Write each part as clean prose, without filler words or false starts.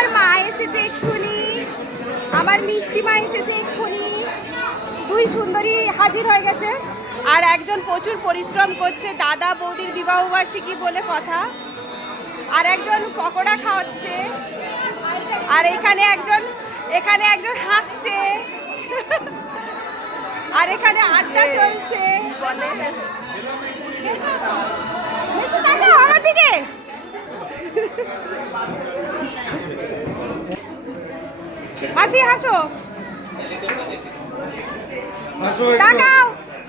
আমার মা এসেছে এক্ষুনি, আমার মিষ্টি মা এসেছে এক্ষুনি, দুই সুন্দরী হাজির হয়ে গেছে। আর একজন প্রচুর পরিশ্রম করছে, দাদা বৌদির বিবাহবার্ষিকী বলে কথা। আর একজন পকোড়া খাওয়াচ্ছে, আর এখানে একজন হাসছে, আর এখানে আড্ডা চলছে। আমার দিকে হাসি, হাসো, তাকাও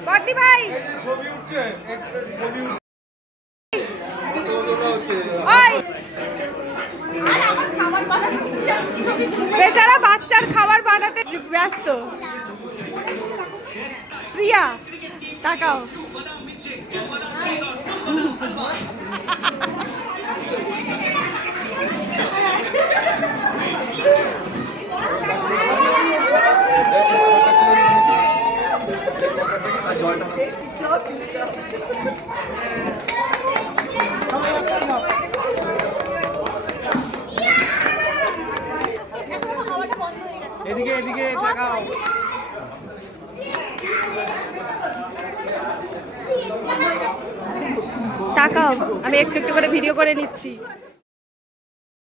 বদ্দি ভাই। বেচারা বাচ্চার খাবার বানাতে ব্যস্ত। প্রিয়া তাকাও। এদিকে এদিকে তাকাও। তাকাও, আমি একটু একটু করে ভিডিও করে নিচ্ছি।